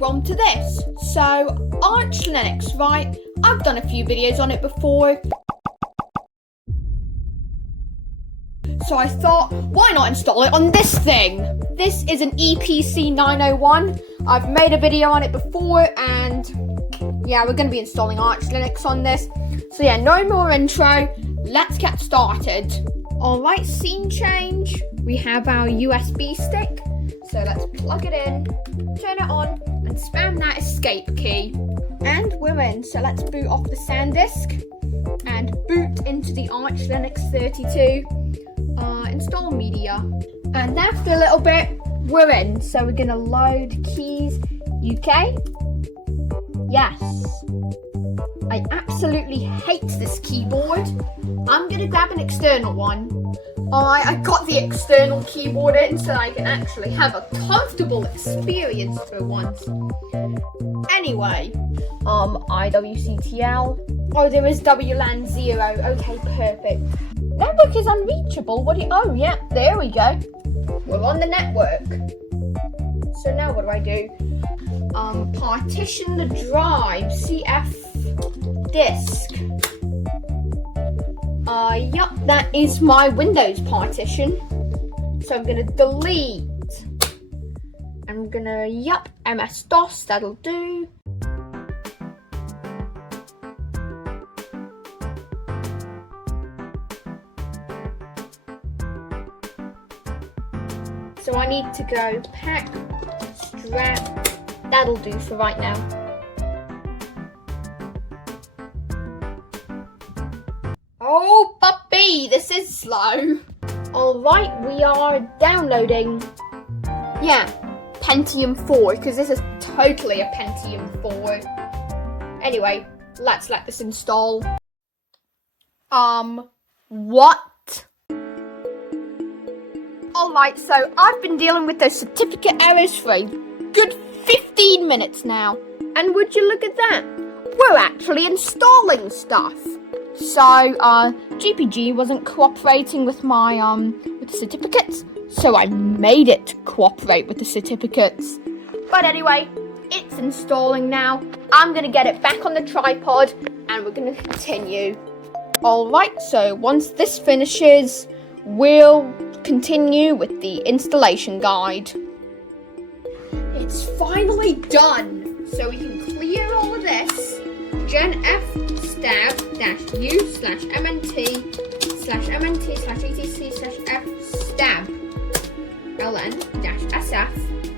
we're on to this. So, Arch Linux, right? I've done a few videos on it before. So I thought, why not install it on this thing? This is an EPC 901. I've made a video on it before, and yeah, we're going to be installing Arch Linux on this. So yeah, no more intro. Let's get started. Alright, scene change. We have our USB stick. So let's plug it in, turn it on, and spam that escape key. And we're in. So let's boot off the SanDisk and boot into the Arch Linux 32. Install media. And after a little bit, we're in. So we're gonna load keys UK. Yes. I absolutely hate this keyboard. I'm gonna grab an external one. I got the external keyboard in so I can actually have a comfortable experience for once. Anyway, IWCTL. Oh, there is WLAN 0. Okay, perfect. Network is unreachable. Oh, yeah, there we go. We're on the network. So now what do? Partition the drive. CF disk. Yup, that is my Windows partition. So I'm gonna delete. I'm gonna, MS-DOS, that'll do. So I need to go pack, strap, that'll do for right now. Oh puppy, this is slow. Alright, we are downloading. Yeah, Pentium 4, because this is totally a Pentium 4. Anyway, let's let this install. What? Alright, so I've been dealing with those certificate errors for a good 15 minutes now. And would you look at that? We're actually installing stuff. So, GPG wasn't cooperating with my, with the certificates, so I made it cooperate with the certificates. But anyway, it's installing now. I'm gonna get it back on the tripod, and we're gonna continue. Alright, so once this finishes, we'll continue with the installation guide. It's finally done, so we can clear all of this. Gen F stab -u/mnt/mnt/etc/f stab ln-sf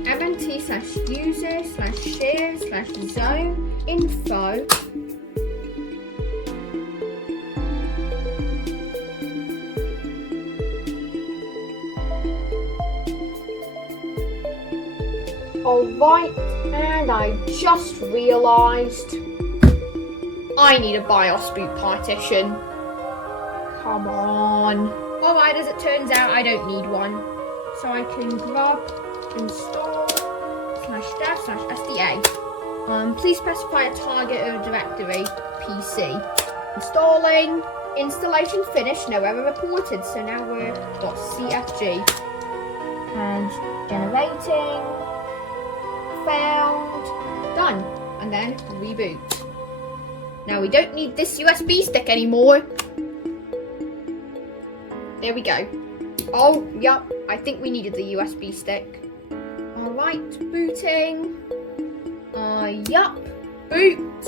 mnt/user/share/zone info. Alright, and I just realised I need a BIOS boot partition. Come on. Alright, as it turns out, I don't need one. So I can grab install /dev/sda. Please specify a target or directory, PC. Installing. Installation finished, no error reported. So now we're .cfg. And generating. Found. Done. And then reboot. Now we don't need this USB stick anymore. There we go. Oh, yup. I think we needed the USB stick. Alright, booting. Yup. Boot.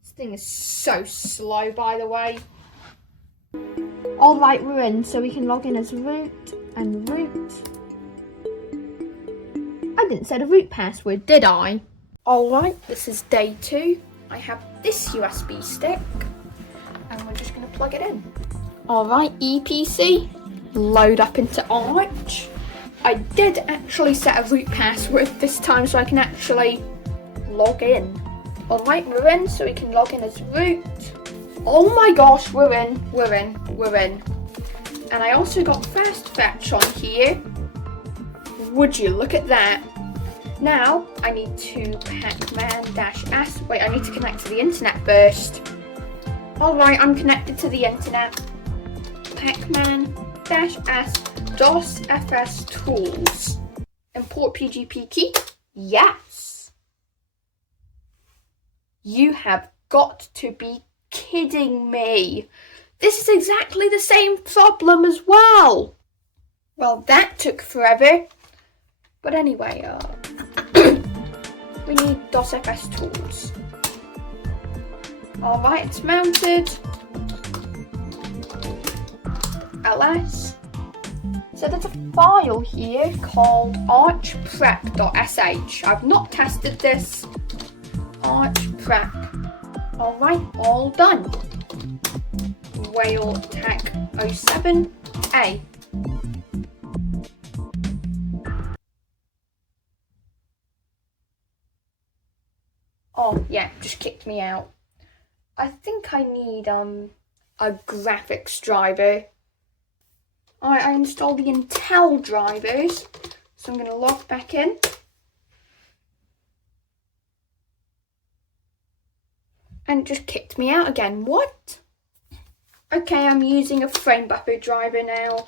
This thing is so slow, by the way. Alright, we're in, so we can log in as root and root. I didn't set a root password, did I? Alright, this is day 2. I have this USB stick, and we're just going to plug it in. Alright, EPC, load up into Arch. I did actually set a root password this time, so I can actually log in. Alright, we're in, so we can log in as root. Oh my gosh, we're in. And I also got fast fetch on here. Would you look at that? Now, I need to pacman-s. Wait, I need to connect to the internet first. Alright, I'm connected to the internet. Pacman-s DOS-fs tools. Import PGP key? Yes. You have got to be kidding me. This is exactly the same problem as well. Well, that took forever. But anyway, we need DOS-fs tools. Alright, it's mounted. ls. So there's a file here called archprep.sh. I've not tested this. Archprep. Alright, all done. Whale tech 07A. Oh yeah, just kicked me out. I think I need a graphics driver. I installed the Intel drivers, so I'm going to log back in. And it just kicked me out again. What? Okay, I'm using a frame buffer driver now.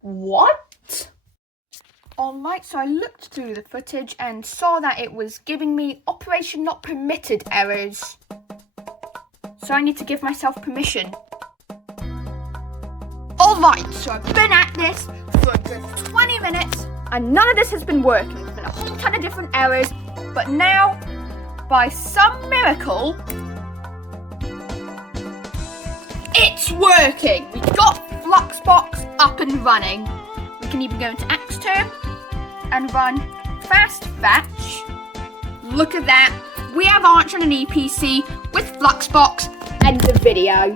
What? Alright, so I looked through the footage and saw that it was giving me operation not permitted errors. So I need to give myself permission. Alright, so I've been at this for a good 20 minutes and none of this has been working. There's been a whole ton of different errors, but now, by some miracle, it's working. We've got Fluxbox up and running. We can even go into Xterm and run fast fetch. Look at that. We have Arch on an EPC with Fluxbox. End of video.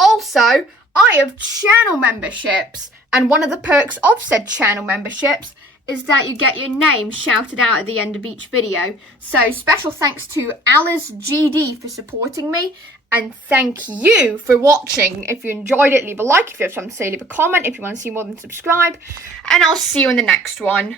Also, I have channel memberships, and one of the perks of said channel memberships is that you get your name shouted out at the end of each video. So special thanks to Alice GD for supporting me, and thank you for watching. If you enjoyed it, leave a like. If you have something to say, leave a comment. If you want to see more, then subscribe, and I'll see you in the next one.